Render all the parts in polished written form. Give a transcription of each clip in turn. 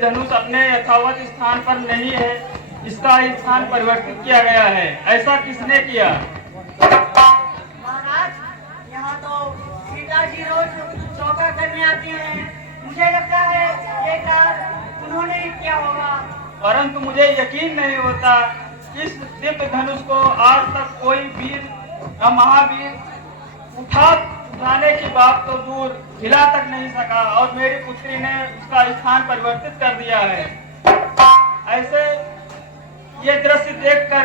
धनुष अपने यथावत स्थान पर नहीं है, इसका स्थान परिवर्तित किया गया है। ऐसा किसने किया? महाराज, यहाँ तो सीता जी रोज चौका करने आती हैं। मुझे लगता है ये कार्य उन्होंने ही किया होगा। परंतु मुझे यकीन नहीं होता, इस दिव्य धनुष को आज तक कोई वीर या महावीर उठाने की बात तो दूर हिला तक नहीं सका, और मेरी पुत्री ने उसका स्थान परिवर्तित कर दिया है। ऐसे ये दृश्य देखकर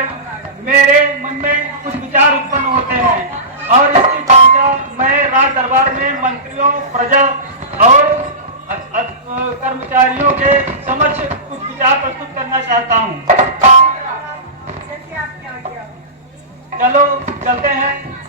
मेरे मन में कुछ विचार उत्पन्न होते हैं, और इसकी चर्चा मैं राज दरबार में मंत्रियों, प्रजा और कर्मचारियों के समक्ष कुछ विचार प्रस्तुत करना चाहता हूँ। चलो चलते हैं।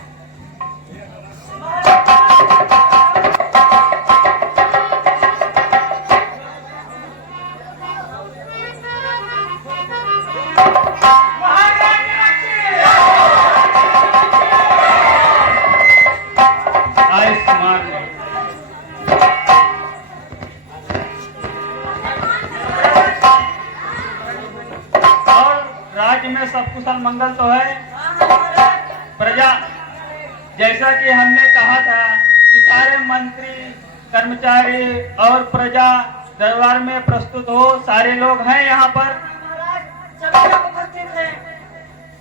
राज्य में सब कुशल मंगल तो है। प्रजा, जैसा कि हमने कहा था कि सारे मंत्री, कर्मचारी और प्रजा दरबार में प्रस्तुत हो, सारे लोग हैं यहाँ पर।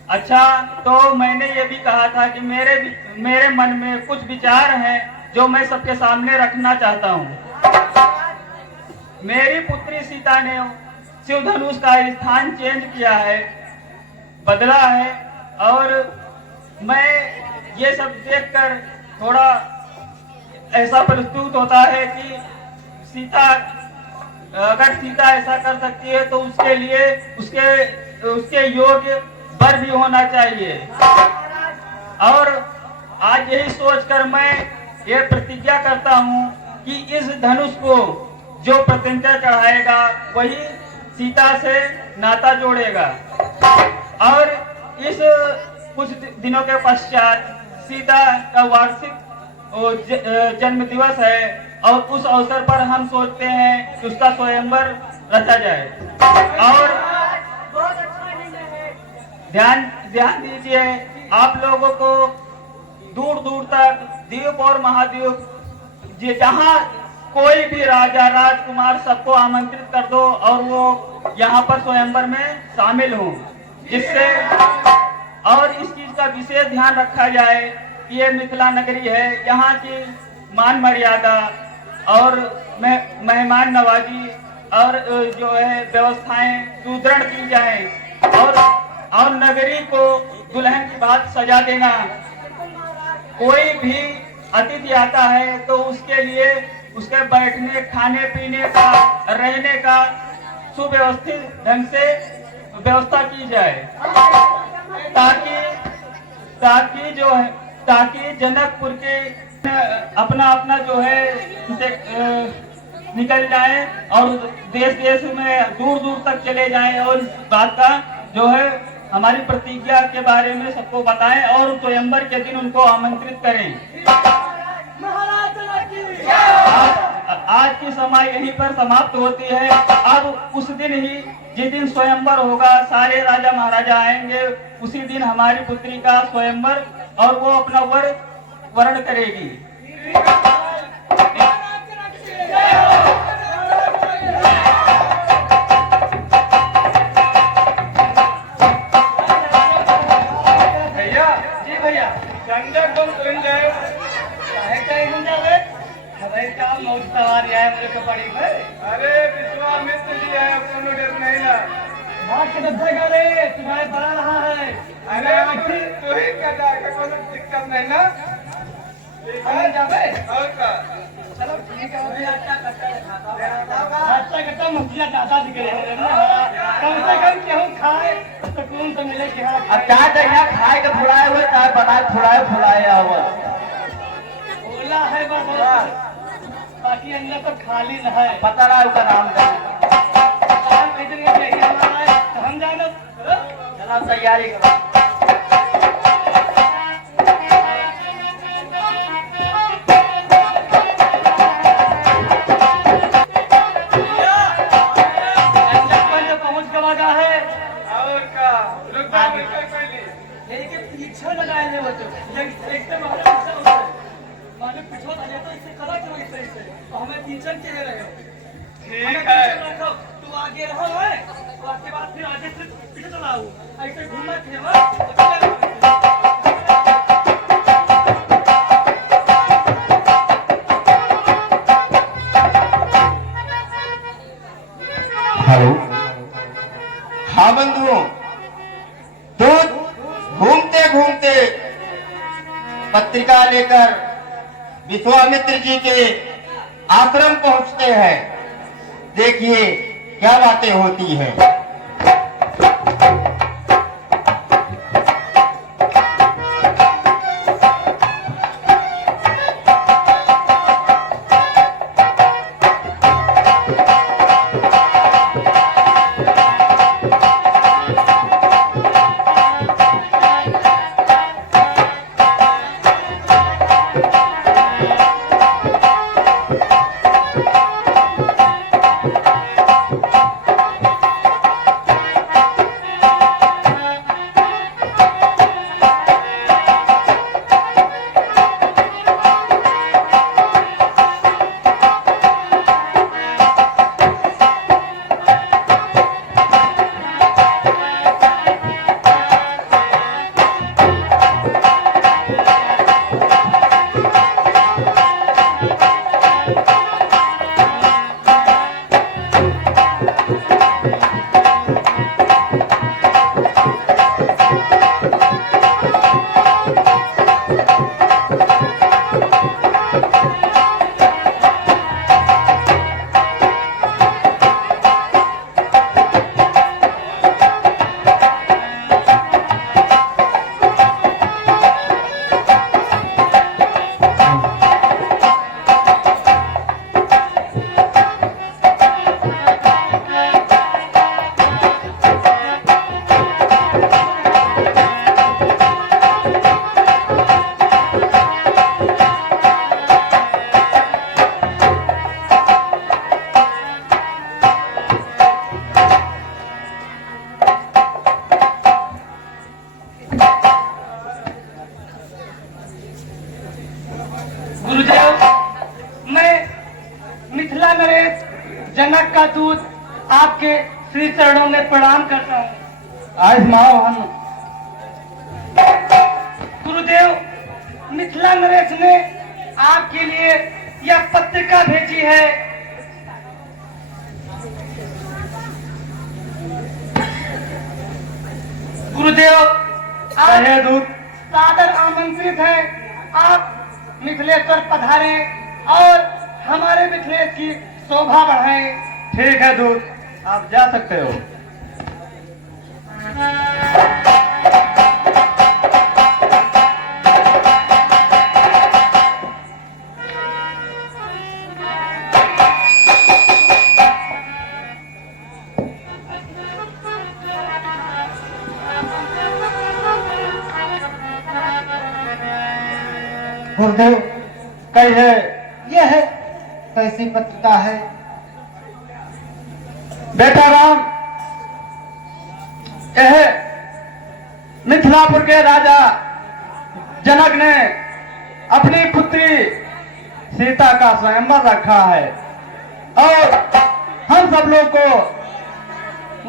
अच्छा, तो मैंने ये भी कहा था कि मेरे मन में कुछ विचार हैं जो मैं सबके सामने रखना चाहता हूँ। मेरी पुत्री सीता ने शिव धनुष का स्थान चेंज किया है, बदला है, और मैं ये सब देखकर थोड़ा ऐसा प्रस्तुत होता है कि अगर सीता ऐसा कर सकती है तो उसके लिए उसके योग्य वर भी होना चाहिए। और आज यही सोचकर मैं ये प्रतिज्ञा करता हूँ कि इस धनुष को जो प्रतिज्ञा चढ़ाएगा वही सीता से नाता जोड़ेगा। और इस कुछ दिनों के पश्चात सीता का वार्षिक जन्म दिवस है, और उस अवसर पर हम सोचते हैं कि उसका स्वयंवर रचा जाए। और ध्यान दीजिए, आप लोगों को दूर दूर तक द्वीप और महाद्वीप जहाँ कोई भी राजा, राजकुमार, सबको आमंत्रित कर दो और वो यहाँ पर स्वयंवर में शामिल हों, जिससे और इस चीज का विशेष ध्यान रखा जाए कि ये मिथिला नगरी है, यहाँ की मान मर्यादा और मेहमान नवाजी और जो है व्यवस्थाएं सुदृढ़ की जाए, और नगरी को दुल्हन की बात सजा देना। कोई भी अतिथि आता है तो उसके लिए उसके बैठने, खाने पीने का, रहने का सुव्यवस्थित ढंग से व्यवस्था की जाए, ताकि जनकपुर के अपना जो है निकल जाए और देश में दूर दूर तक चले जाएं, और इस बात का जो है हमारी प्रतिज्ञा के बारे में सबको बताएं और स्वयंवर के दिन उनको आमंत्रित करें। आज की समय यहीं पर समाप्त होती है। अब उस दिन ही, जिस दिन स्वयंवर होगा, सारे राजा महाराजा आएंगे, उसी दिन हमारी पुत्री का स्वयंवर, और वो अपना वर्ण करेगी। अरे विश्वामित्र जी है, कोनो डर नहीं ना। तुम्हारे बड़ा रहा है। अरे तू ही कदा का कोनो दिक्कत नहीं ना। और का चलो ठीक है, अच्छा करता मुखिया दादा जी के कम से कम केहू खाए सुकून तो मिले कि हाँ। अब चाय चाहिए खाए के फुलाए हुए, चाय बनाए फुलाए हुआ बोला है बस, बाकी अंदर तो खाली न है। पता रहा उसका नाम का। हम जानो चला तैयारी करो। एकदम माने पिछोड़ आ जाता इससे कदा करो इससे तो हमें टीचर के रहे हो ठीक है तू आगे रहो है तो आपके बाद फिर आगे से पीछे चला आऊं ऐसे घूमना फिरना हेलो हाँ बंधुओं, तो घूमते घूमते पत्रिका लेकर विश्वामित्र जी के आश्रम पहुंचते हैं। देखिए क्या बातें होती हैं। गुरुदेव, मैं मिथिला नरेश जनक का दूत आपके श्री चरणों में प्रणाम करता हूँ। आज माओहन गुरुदेव, मिथिला नरेश ने आपके लिए यह पत्रिका भेजी है। गुरुदेव, आप दूत सादर आमंत्रित है। आप मिथिलेश्वर पधारे और हमारे मिथिलेश की शोभा बढ़ाएं। ठीक है दूत, आप जा सकते हो। गुरुदेव, कई है यह है कैसी पत्रिका है? बेटा राम, यह मिथिलापुर के राजा जनक ने अपनी पुत्री सीता का स्वयंवर रखा है और हम सब लोग को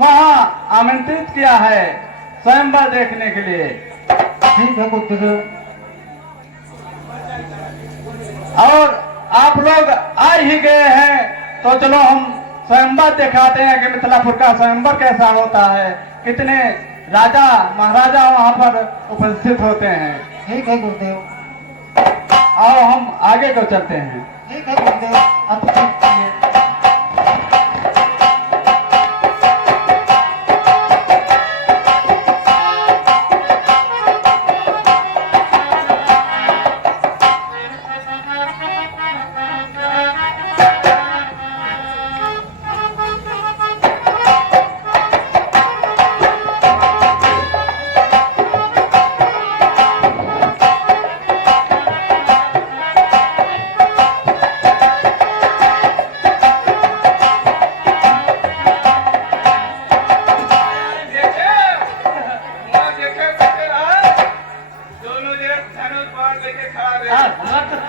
वहां आमंत्रित किया है स्वयंवर देखने के लिए। ठीक है गुरुदेव। और आप लोग आ ही गए हैं तो चलो हम स्वयंवर दिखाते हैं कि मिथिलापुर का स्वयंवर कैसा होता है, कितने राजा महाराजा वहां पर उपस्थित होते हैं। ठीक है गुरुदेव। आओ हम आगे को चलते हैं। ठीक है गुरुदेव, आप चलिए।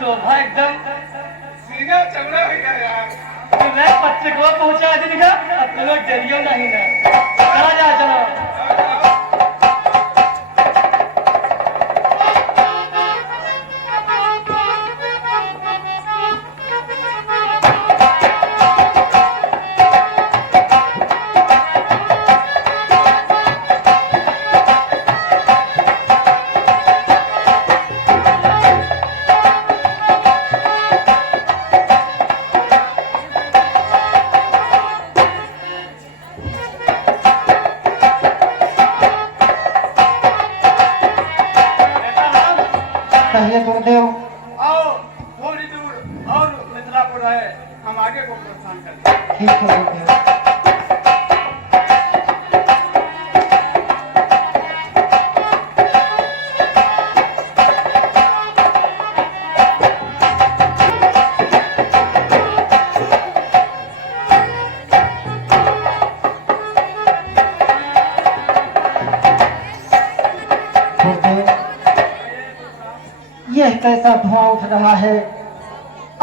शोभा एकदम सीधा चमड़ा हो गया यार। मैं पत्र को पहुंचा दी का अपने लोग जरियो नहीं ना चला जा चलो। कहिए गुरुदेव। आओ थोड़ी दूर और मिथिलापुर है, हम आगे को प्रस्थान करते हैं। ठीक है गुरुदेव। यह कैसा धुआं उठ रहा है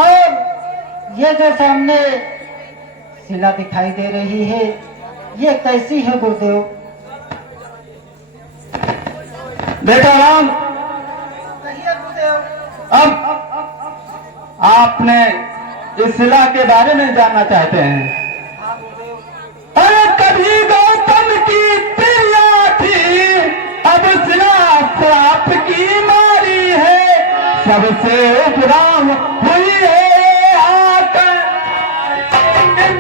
और यह जो सामने शिला दिखाई दे रही है, यह कैसी है गुरुदेव? बेटा राम, कहिए गुरुदेव। अब आपने इस शिला के बारे में जानना चाहते हैं। हाँ गुरुदेव। अरे कभी गौतम की प्रिया थी, अब शिला श्राप की मारी है, सबसे उपराम हुई है आकर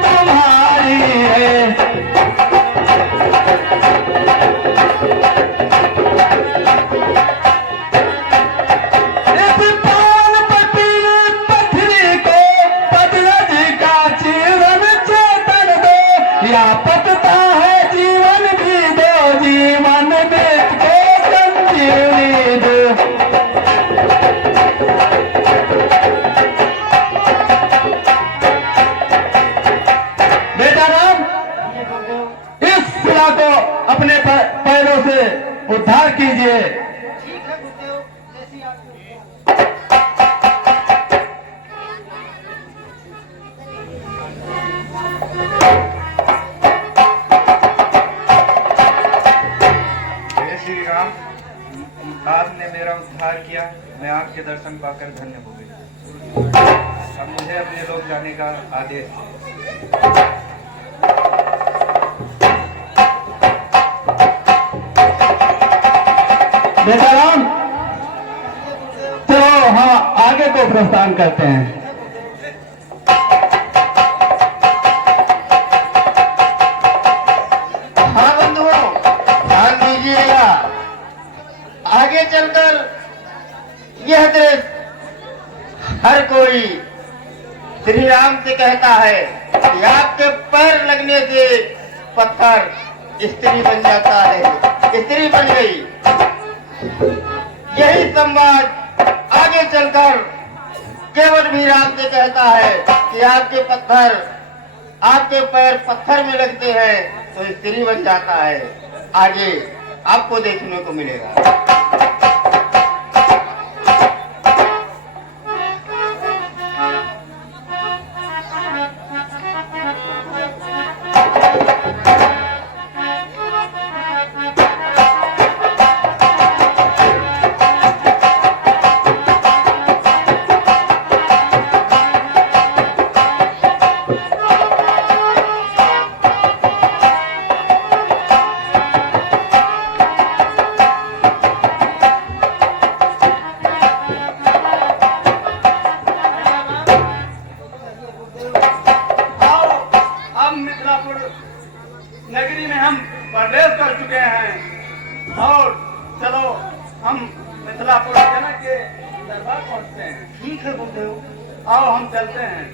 तुम्हारी है। इस पानपति पथरी को पदरज का जीवन चेतन दो, या पतता है जीवन भी दो, जीवन बेच के संजीवनी दो। बेटा राम, इस शिला को अपने पैरों से उद्धार कीजिए। ठीक है गुरुदेव, जैसी आप। जय श्री राम। आपने मेरा उद्धार किया, मैं आपके दर्शन पाकर धन्य हो गई। अब मुझे अपने लोग जाने का आदेश है। बेटा राम, चलो हाँ आगे को प्रस्थान करते हैं। हाँ बंधुओं, ध्यान दीजिएगा। आगे चलकर यह दृश्य हर कोई श्री राम से कहता है कि आपके पैर लगने से पत्थर स्त्री बन जाता है, स्त्री बन गई। यही संवाद आगे चलकर केवल भी राम से कहता है कि आपके पैर पत्थर में लगते हैं तो स्त्री बन जाता है। आगे आपको देखने को मिलेगा। नगरी में हम प्रवेश कर चुके हैं और चलो हम मिथिलापुर जनक के दरबार पहुंचते हैं। ठीक है गुरुदेव। आओ हम चलते हैं।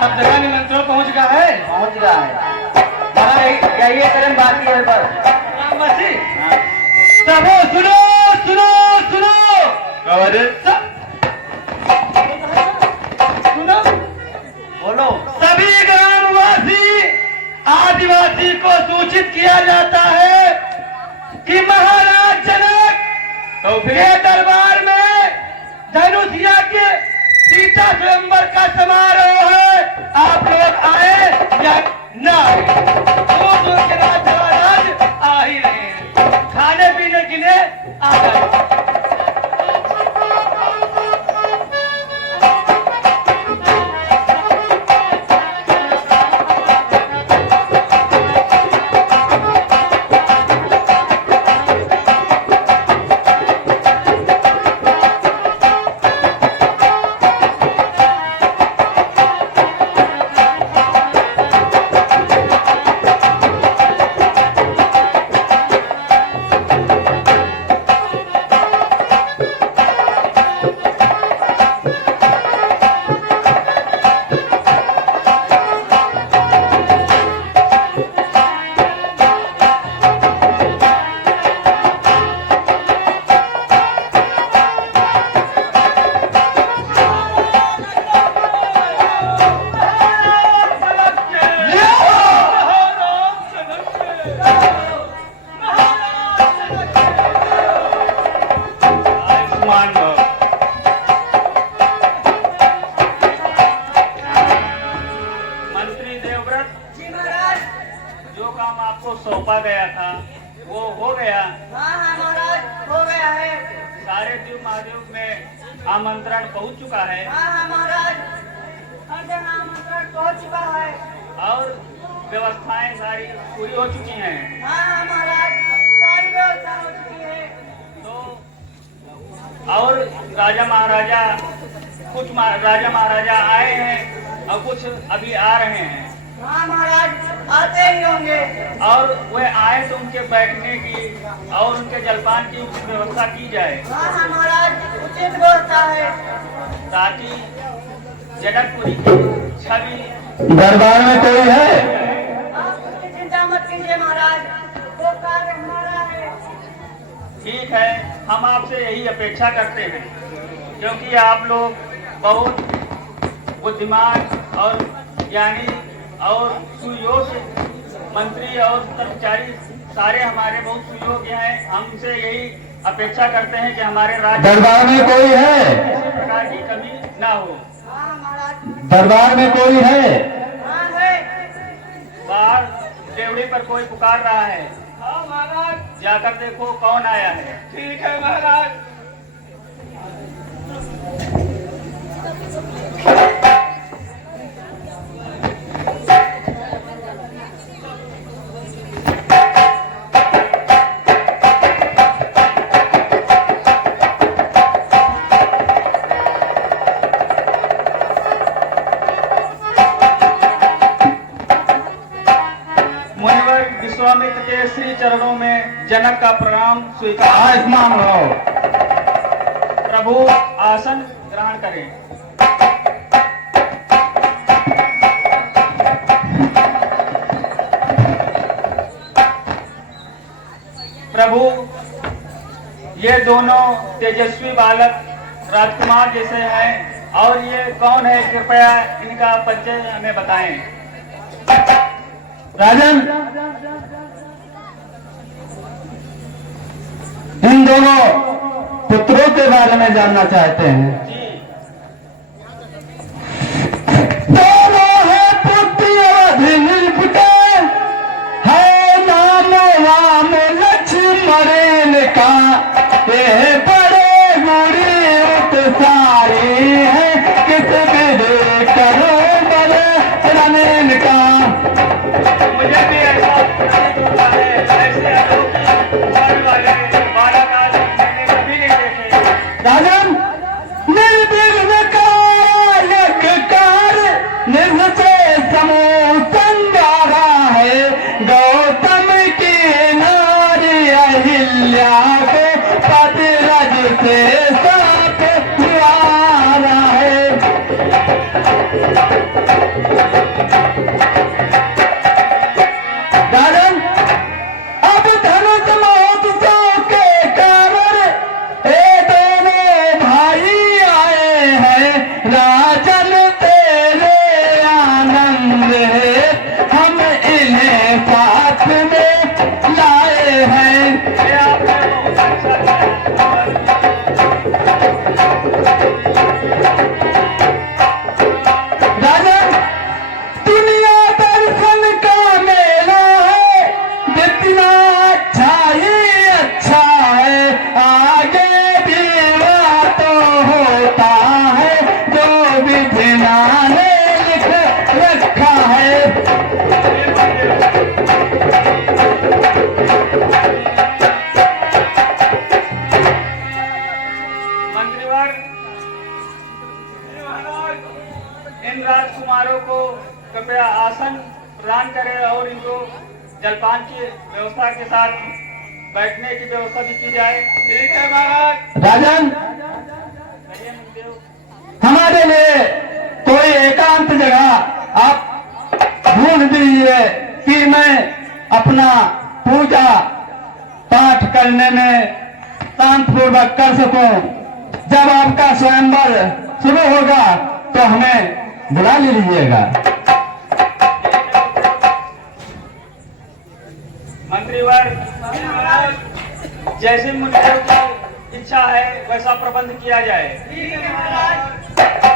सब जगह निमंत्रण पहुंच गया है। पहुंच रहा है। यही कदम बाकी है बस। राम बसी सबो सुनो सुनो सुनो। अरे सुनो, बोलो। सभी ग्रामवासी आदिवासी को सूचित किया जाता है कि महाराज जनक तो के फिर दरबार में धनुषिया के सीता स्वयंवर का समारोह है। आप लोग आए या न आए, दूर दूर के राज महाराज आ ही रहे हैं, खाने पीने के लिए आ गए। आयुष्मान भव। मंत्री देवव्रत, जी महाराज। जो काम आपको सौंपा गया था वो हो गया। हाँ हाँ महाराज, हो गया है। सारे द्वीप महाद्वीप में आमंत्रण पहुंच चुका है हाँ हाँ महाराज, हर जगह आमंत्रण पहुंच चुका है। और व्यवस्थाएं सारी पूरी हो चुकी हैं। हाँ हाँ महाराज, सारी व्यवस्था हो चुकी है। तो और राजा महाराजा राजा महाराजा आए हैं और कुछ अभी आ रहे हैं, हाँ महाराज, आते ही होंगे। और वे आए तो उनके बैठने की और उनके जलपान की उचित व्यवस्था की जाए, हाँ हाँ महाराज, उचित व्यवस्था है। ताकि जनकपुरी की छवि। दरबार में कोई है? आप उसकी चिंता मत कीजिए महाराज, वो कार्य हमारा है। ठीक है, हम आपसे यही अपेक्षा करते हैं, क्योंकि आप लोग बहुत बुद्धिमान और ज्ञानी और सुयोग्य मंत्री और कर्मचारी सारे हमारे बहुत सुयोग्य हैं। हमसे यही अपेक्षा करते हैं कि हमारे राज्य दरबार में कोई है? किसी प्रकार की कमी ना हो। हाँ महाराज, दरबार में कोई है? हाँ है। बाहर देवड़ी पर कोई पुकार रहा है, हाँ महाराज, जाकर देखो कौन आया है। ठीक है महाराज। मुनिवर विश्वामित्र के श्री चरणों में जनक का प्रणाम स्वीकार। आयुष्मान भव। प्रभु आसन ग्रहण करें। प्रभु, ये दोनों तेजस्वी बालक राजकुमार जैसे हैं, और ये कौन है, कृपया इनका परिचय हमें बताएं। राजन, इन दोनों पुत्रों के बारे में जानना चाहते हैं। जी, दोनों है पुत्र अवधि नील के, है नाम राम लक्ष्मण का, ये बड़े गुरी उत्सारी है, किस विधि करो बड़े रणन का। मुझे भी ऐसा प्रतीत होता है, ऐसे अलौकिक फल वाले बालक आज मैंने कभी नहीं देखे। राजन, नील राजकुमारों को कृपया आसन प्रदान करें और इनको जलपान की व्यवस्था के साथ बैठने की व्यवस्था भी की जाए। ठीक है महाराज। राजन, कहिए मुखदेव। हमारे लिए कोई एकांत जगह आप ढूंढ दीजिए कि मैं अपना पूजा पाठ करने में शांत पूर्वक कर सकूं। जब आपका स्वयंवर शुरू होगा तो हमें बुला लीजिएगा। मंत्रीवर, जैसे मुनिदेव की इच्छा है वैसा प्रबंध किया जाए। ठीक है महाराज।